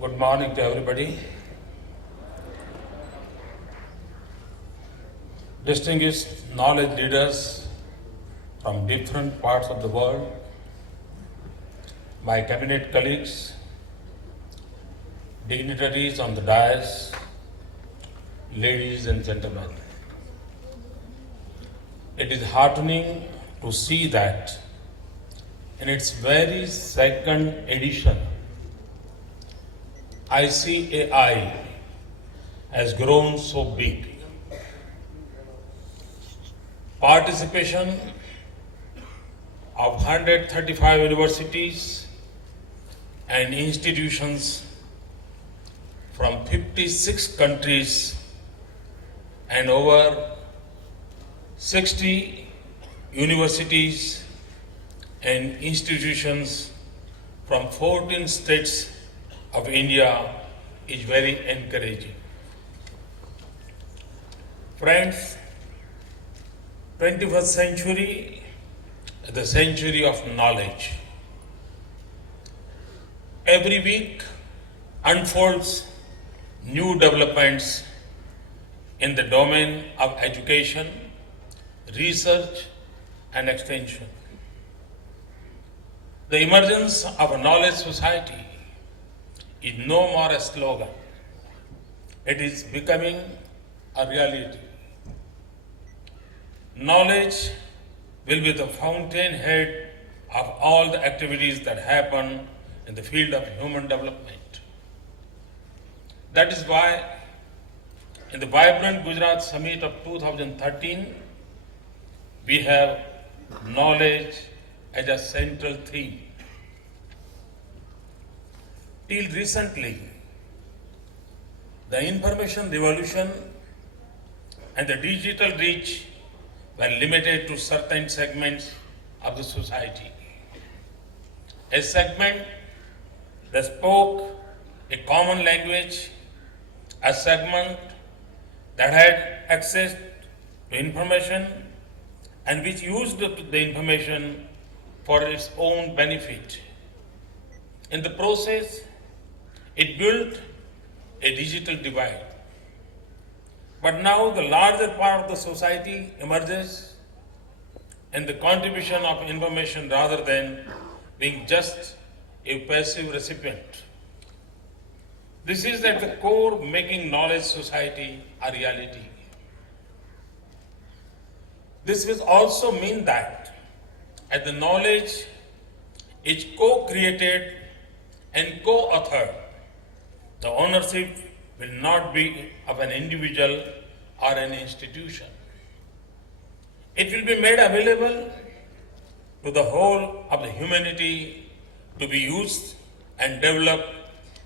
Good morning to everybody. Distinguished knowledge leaders from different parts of the world, my cabinet colleagues, dignitaries on the dais, ladies and gentlemen. It is heartening to see that in its very second edition, ICAI has grown so big. Participation of 135 universities and institutions from 56 countries and over 60 universities and institutions from 14 states of India is very encouraging. Friends, 21st century is the century of knowledge. Every week unfolds new developments in the domain of education, research and extension. The emergence of a knowledge society is no more a slogan. It is becoming a reality. Knowledge will be the fountainhead of all the activities that happen in the field of human development. That is why in the vibrant Gujarat Summit of 2013, we have knowledge as a central theme. Till recently, the information revolution and the digital reach were limited to certain segments of the society. A segment that spoke a common language, a segment that had access to information and which used the information for its own benefit. In the process, it built a digital divide. But now the larger part of the society emerges in the contribution of information rather than being just a passive recipient. This is at the core making knowledge society a reality. This will also mean that as the knowledge is co-created and co-authored, the ownership will not be of an individual or an institution. It will be made available to the whole of the humanity to be used and developed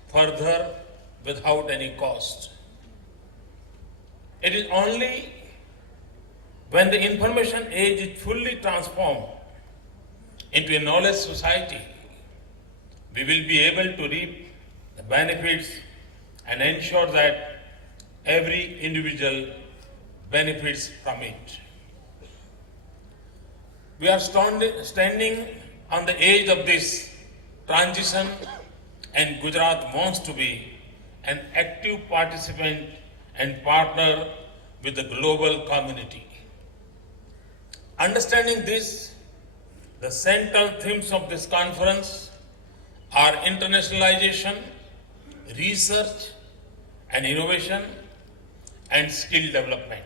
further without any cost. It is only when the information age is fully transformed into a knowledge society, we will be able to reap the benefits and ensure that every individual benefits from it. We are standing on the edge of this transition, and Gujarat wants to be an active participant and partner with the global community. Understanding this, the central themes of this conference are internationalization, research and innovation, and skill development.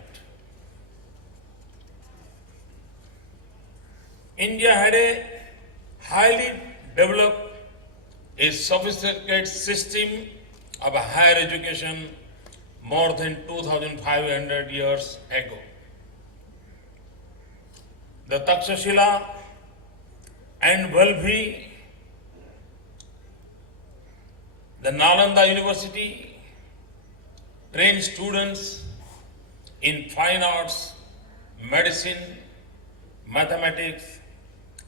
India had a highly developed, a sophisticated system of higher education more than 2,500 years ago. The Takshashila and Valbhi, the Nalanda University trained students in fine arts, medicine, mathematics,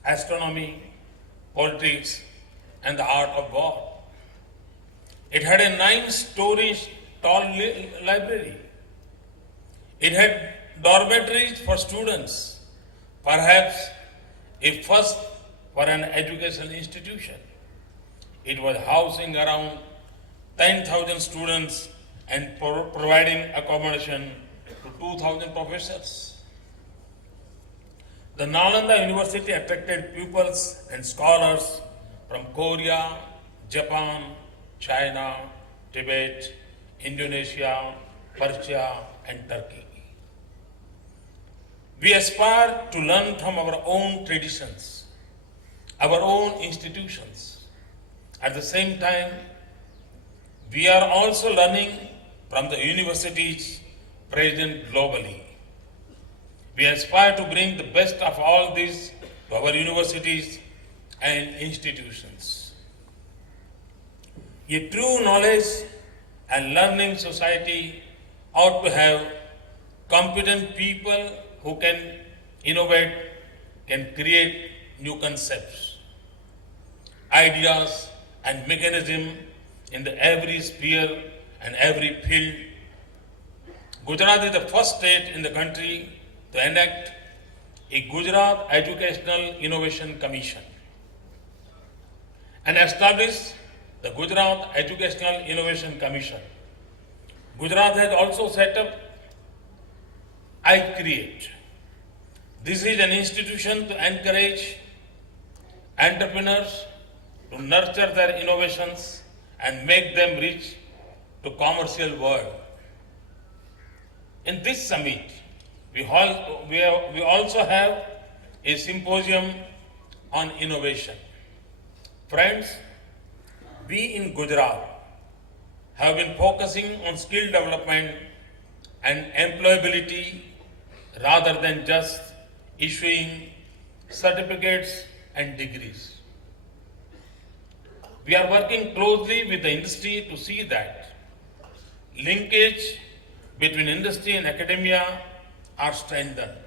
astronomy, politics, and the art of war. It had a 9-story tall library. It had dormitories for students, perhaps a first for an educational institution. It was housing around 10,000 students and providing accommodation to 2,000 professors. The Nalanda University attracted pupils and scholars from Korea, Japan, China, Tibet, Indonesia, Persia, and Turkey. We aspire to learn from our own traditions, our own institutions. At the same time, we are also learning from the universities present globally. We aspire to bring the best of all these to our universities and institutions. A true knowledge and learning society ought to have competent people who can innovate, can create new concepts, ideas, and mechanism in every sphere and every field. Gujarat is the first state in the country to enact a Gujarat Educational Innovation Commission and establish the Gujarat Educational Innovation Commission. Gujarat has also set up iCreate. This is an institution to encourage entrepreneurs to nurture their innovations and make them reach to commercial world. In this summit, we also have a symposium on innovation. Friends, we in Gujarat have been focusing on skill development and employability rather than just issuing certificates and degrees. We are working closely with the industry to see that linkage between industry and academia are strengthened.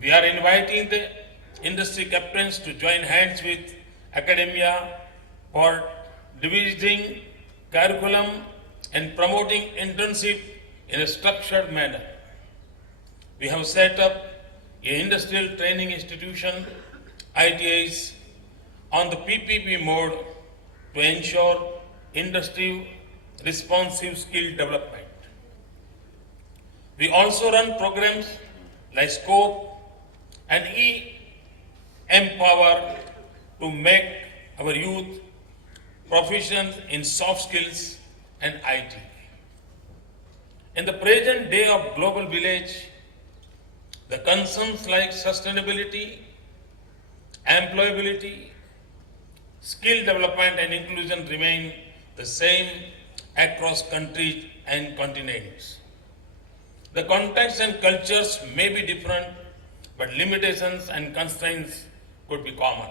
We are inviting the industry captains to join hands with academia for devising curriculum and promoting internship in a structured manner. We have set up an industrial training institution, ITIs, on the PPP mode to ensure industry responsive skill development. We also run programs like SCOPE and E-Empower to make our youth proficient in soft skills and IT. In the present day of global village, the concerns like sustainability, employability, skill development and inclusion remain the same across countries and continents. The context and cultures may be different, but limitations and constraints could be common.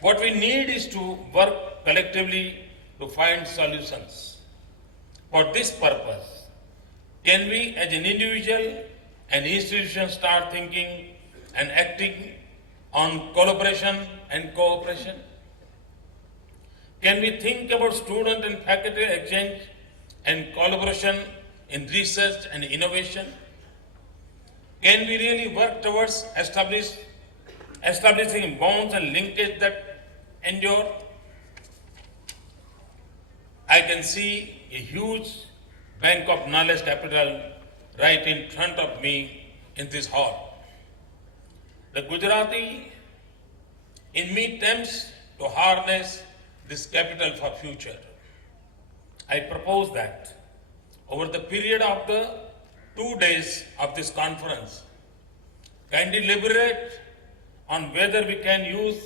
What we need is to work collectively to find solutions. For this purpose, can we as an individual and institution start thinking and acting on collaboration and cooperation? Can we think about student and faculty exchange and collaboration in research and innovation? Can we really work towards establishing bonds and linkage that endure? I can see a huge bank of knowledge capital right in front of me in this hall. The Gujarati in me attempts to harness this capital for future. I propose that over the period of the 2 days of this conference, kindly deliberate on whether we can use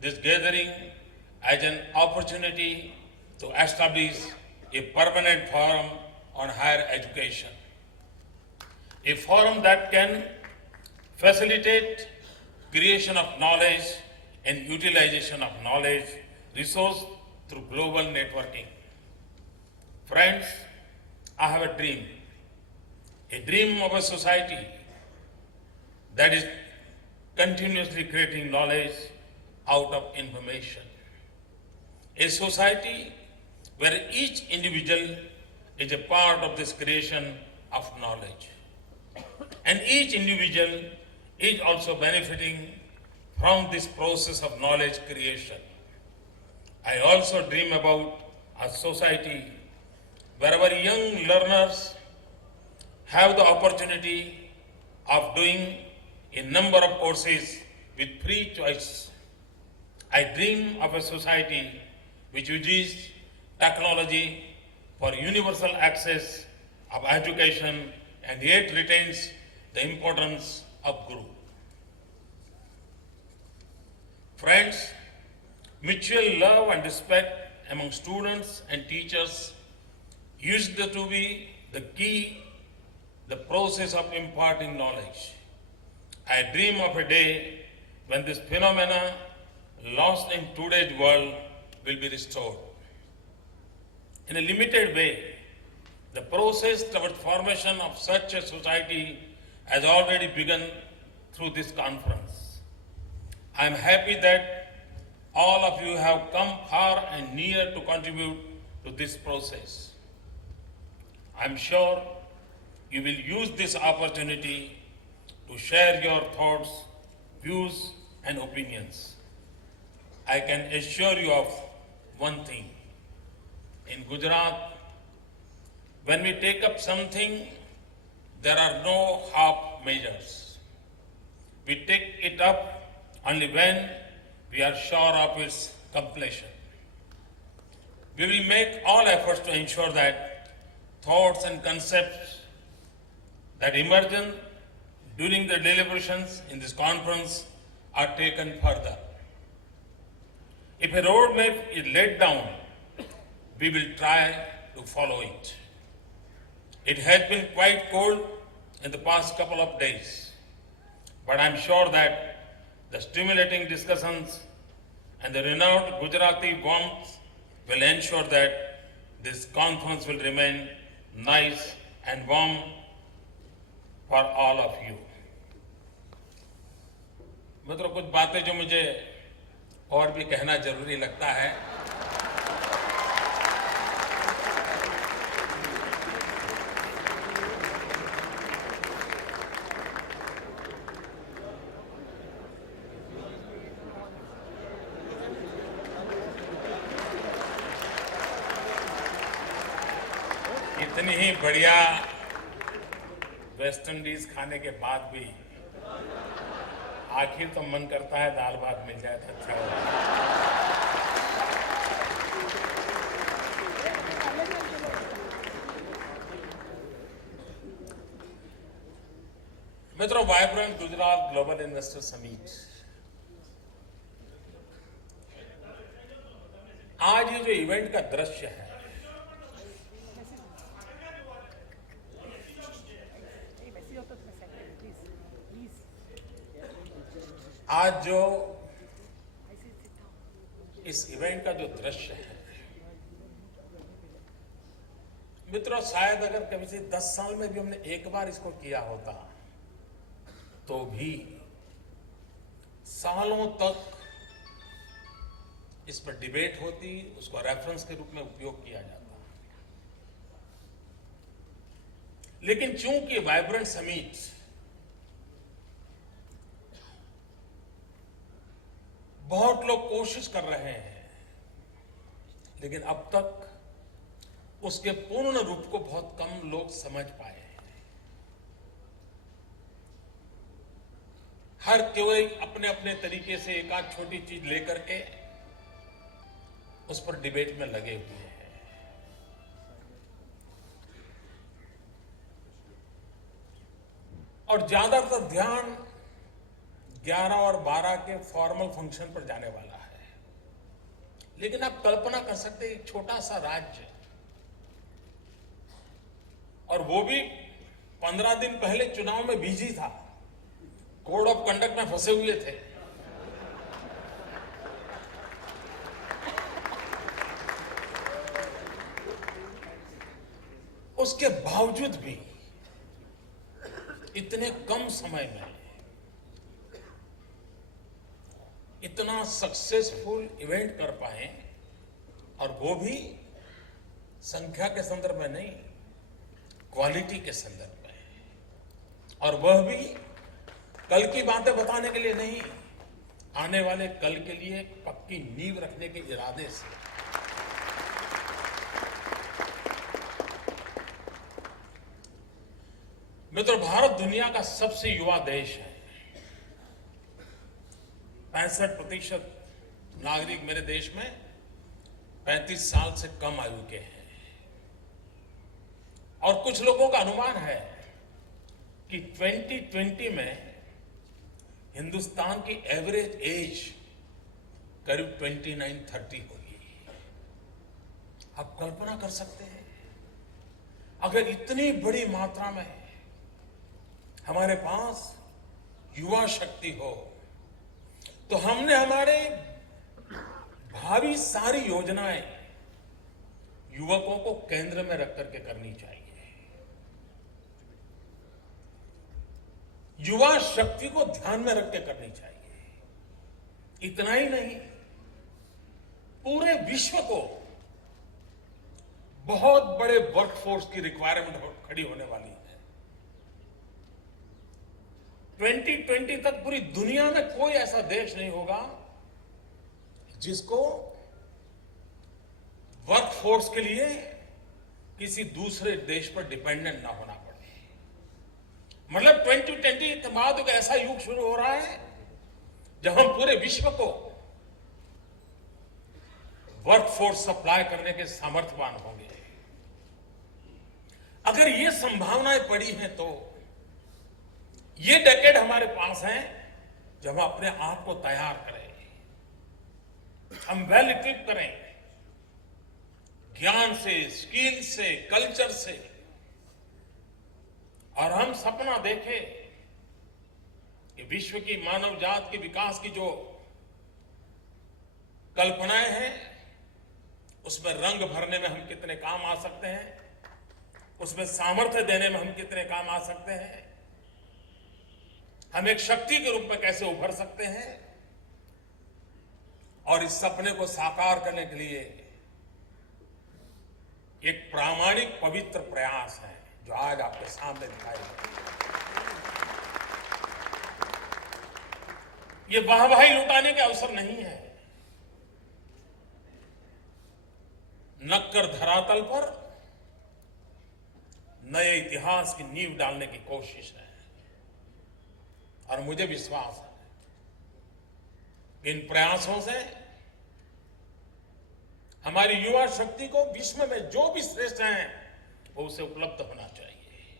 this gathering as an opportunity to establish a permanent forum on higher education. A forum that can facilitate creation of knowledge and utilization of knowledge resource through global networking. Friends, I have a dream of a society that is continuously creating knowledge out of information. A society where each individual is a part of this creation of knowledge. And each individual is also benefiting from this process of knowledge creation. I also dream about a society where our young learners have the opportunity of doing a number of courses with free choice. I dream of a society which uses technology for universal access of education and yet retains the importance of Guru. Friends, mutual love and respect among students and teachers used to be the key, the process of imparting knowledge. I dream of a day when this phenomena lost in today's world will be restored. In a limited way, the process towards formation of such a society has already begun through this conference. I am happy that all of you have come far and near to contribute to this process. I am sure you will use this opportunity to share your thoughts, views, and opinions. I can assure you of one thing. In Gujarat, when we take up something, there are no half measures. We take it up only when we are sure of its completion. We will make all efforts to ensure that thoughts and concepts that emerge during the deliberations in this conference are taken further. If a roadmap is laid down, we will try to follow it. It has been quite cold in the past couple of days, but I'm sure that the stimulating discussions and the renowned Gujarati warmth will ensure that this conference will remain nice and warm for all of you. मित्रों, कुछ बातें जो मुझे और भी कहना जरूरी लगता है। इतनी ही बढ़िया वेस्ट इंडीज खाने के बाद भी आखिर तो मन करता है दाल भात मिल जाए तो अच्छा होगा। मित्रों, vibrant Gujarat global investor summit आज ये जो इवेंट का दृश्य है, आज जो इस इवेंट का जो दृश्य है, मित्रों, शायद अगर कभी से 10 साल में भी हमने एक बार इसको किया होता तो भी सालों तक इस पर डिबेट होती, उसको रेफरेंस के रूप में उपयोग किया जाता। लेकिन चूंकि वाइब्रेंट समिट बहुत लोग कोशिश कर रहे हैं, लेकिन अब तक उसके पूर्ण रूप को बहुत कम लोग समझ पाए हैं। हर कोई अपने अपने तरीके से एक आध छोटी चीज लेकर के उस पर डिबेट में लगे हुए हैं। और ज्यादातर ध्यान 11 और 12 के फॉर्मल फंक्शन पर जाने वाला है। लेकिन आप कल्पना कर सकते हैं, एक छोटा सा राज्य, और वो भी 15 दिन पहले चुनाव में बिजी था, कोड ऑफ कंडक्ट में फंसे हुए थे। उसके बावजूद भी इतने कम समय में इतना सक्सेसफुल इवेंट कर पाए, और वो भी संख्या के संदर्भ में नहीं, क्वालिटी के संदर्भ में। और वह भी कल की बातें बताने के लिए नहीं, आने वाले कल के लिए पक्की नींव रखने के इरादे से। मित्रों, भारत दुनिया का सबसे युवा देश है। 65% नागरिक मेरे देश में 35 साल से कम आयु के हैं और कुछ लोगों का अनुमान है कि 2020 में हिंदुस्तान की एवरेज एज करीब 29-30 होगी। आप कल्पना कर सकते हैं, अगर इतनी बड़ी मात्रा में हमारे पास युवा शक्ति हो तो हमने हमारे भावी सारी योजनाएं युवकों को केंद्र में रख करके करनी चाहिए। युवा शक्ति को ध्यान में रख के करनी चाहिए। इतना ही नहीं, पूरे विश्व को बहुत बड़े वर्कफोर्स की रिक्वायरमेंट खड़ी होने वाली है। 2020 तक पूरी दुनिया में कोई ऐसा देश नहीं होगा जिसको वर्कफोर्स के लिए किसी दूसरे देश पर डिपेंडेंट ना होना पड़े। मतलब 2020 के बाद एक ऐसा युग शुरू हो रहा है जब हम पूरे विश्व को वर्कफोर्स सप्लाई करने के सामर्थ्यवान होंगे। अगर ये संभावनाएं पड़ी हैं तो ये डेकेड हमारे पास है जब हम अपने आप को तैयार करें, हम वेल इक्विप करें, ज्ञान से, स्किल से, कल्चर से, और हम सपना देखें कि विश्व की मानव जात के विकास की जो कल्पनाएं हैं उसमें रंग भरने में हम कितने काम आ सकते हैं, उसमें सामर्थ्य देने में हम कितने काम आ सकते हैं, हम एक शक्ति के रूप में कैसे उभर सकते हैं। और इस सपने को साकार करने के लिए एक प्रामाणिक पवित्र प्रयास है जो आज आपके सामने दिखाई दे रहा है। ये वाहवाही लुटाने के अवसर नहीं है, नक्कर धरातल पर नए इतिहास की नींव डालने की कोशिश है। और मुझे विश्वास है इन प्रयासों से हमारी युवा शक्ति को विश्व में जो भी श्रेष्ठ है वो उसे उपलब्ध होना चाहिए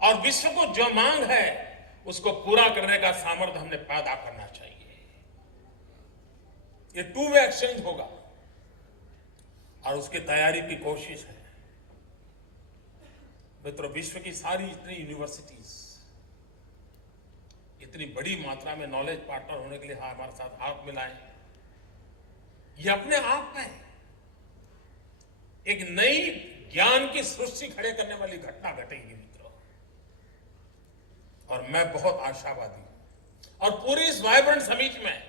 और विश्व को जो मांग है उसको पूरा करने का सामर्थ्य हमने पैदा करना चाहिए। ये टू वे एक्सचेंज होगा और उसकी तैयारी की कोशिश है। मित्रों, विश्व की सारी इतनी यूनिवर्सिटीज इतनी बड़ी मात्रा में नॉलेज पार्टनर होने के लिए हमारे साथ हाथ मिलाएं, ये अपने आप में एक नई ज्ञान की सृष्टि खड़े करने वाली घटना घटेगी मित्रों। और मैं बहुत आशावादी हूं। और पूरी इस वाइब्रेंट समिट में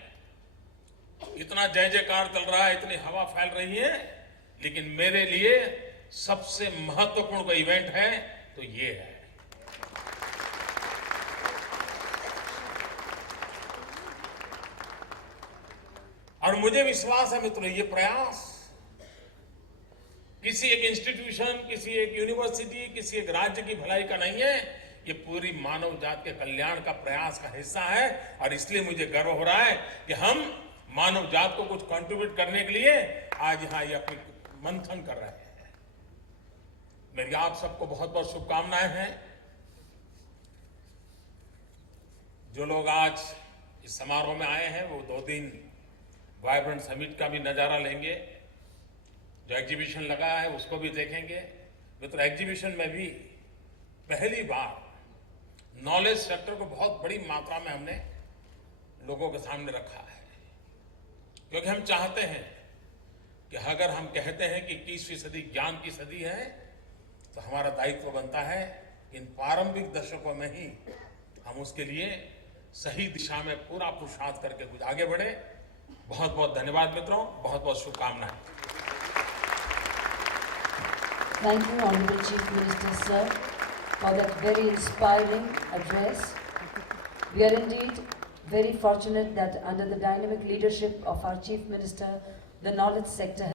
इतना जय जयकार चल रहा है, इतनी हवा फैल रही है, लेकिन मेरे लिए सबसे महत्वपूर्ण कोई इवेंट है तो ये है। और मुझे विश्वास है मित्रों, ये प्रयास किसी एक इंस्टीट्यूशन, किसी एक यूनिवर्सिटी, किसी एक राज्य की भलाई का नहीं है, ये पूरी मानव जात के कल्याण का प्रयास का हिस्सा है। और इसलिए मुझे गर्व हो रहा है कि हम मानव जात को कुछ कंट्रीब्यूट करने के लिए आज यहां ये अपनी मंथन कर रहे हैं। मेरी आप सबको बहुत बहुत शुभकामनाएं हैं। जो लोग आज इस समारोह में आए हैं वो 2 दिन वाइब्रेंट समिट का भी नजारा लेंगे, जो एग्जीबिशन लगा है उसको भी देखेंगे। मित्रों, एग्जीबिशन में भी पहली बार नॉलेज सेक्टर को बहुत बड़ी मात्रा में हमने लोगों के सामने रखा है, क्योंकि हम चाहते हैं कि अगर हम कहते हैं कि 21वीं सदी ज्ञान की सदी है तो हमारा दायित्व बनता है इन प्रारंभिक दशकों में ही हम उसके लिए सही दिशा में पूरा पुरुषार्थ करके कुछ आगे बढ़े। बहुत बहुत धन्यवाद मित्रों, बहुत बहुत शुभकामनाएं। Thank you, Honorable Chief Minister, sir, for that very inspiring address. We are indeed very fortunate that under the dynamic leadership of our Chief Minister, the knowledge sector